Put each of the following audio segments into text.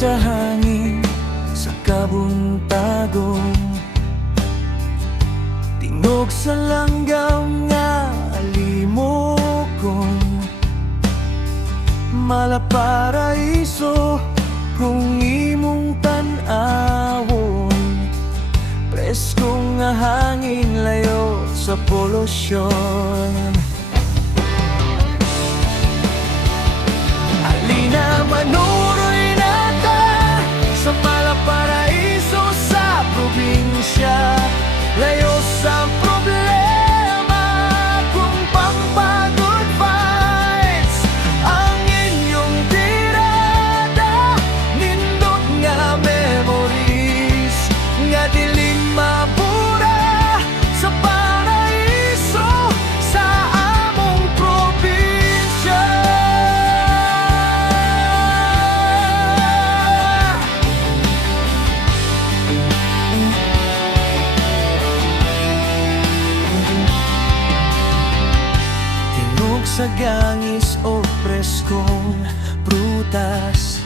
Sa hangin, sa kabuntagong tingog sa langgam nga alimokon, malaparaiso kung imong tan-awon, preskong nga hangin layo sa polusyon. Halina manuroy sa malaparaiso sa probinsya, layo sa problema kung pampagod vibes ang inyong tirada, nindot nga memories nga dili mabura sa paraiso sa among probinsya. Sa gangis o preskong prutas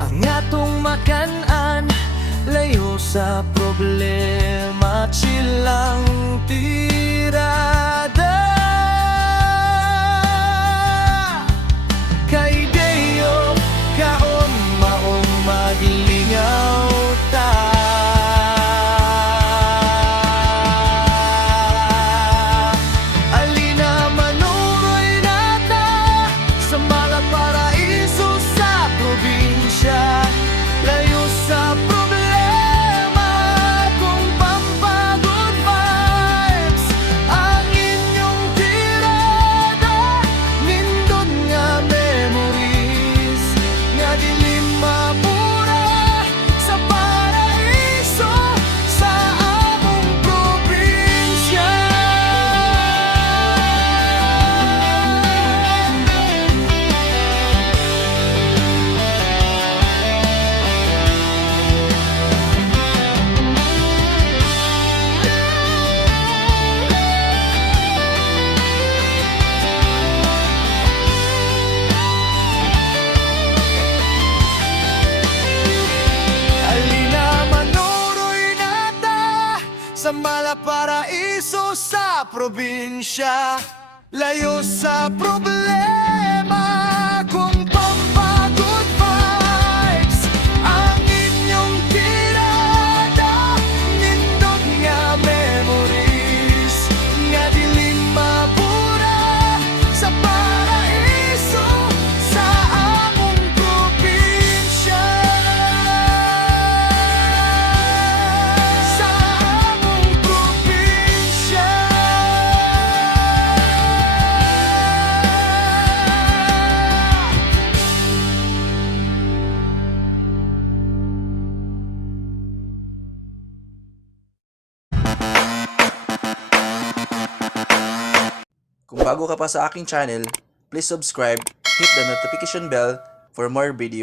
ang atong makanan, layo sa problema, chilang tirada. Kay Deo kaon maong magilingaw ta. Sa malaparaiso sa probinsya, layo sa problema kung pampagod vibes ang inyong tirada, nindot nga memories nga dili mabura sa paraiso sa among probinsya. Kung bago ka pa sa aking channel, please subscribe, hit the notification bell for more videos.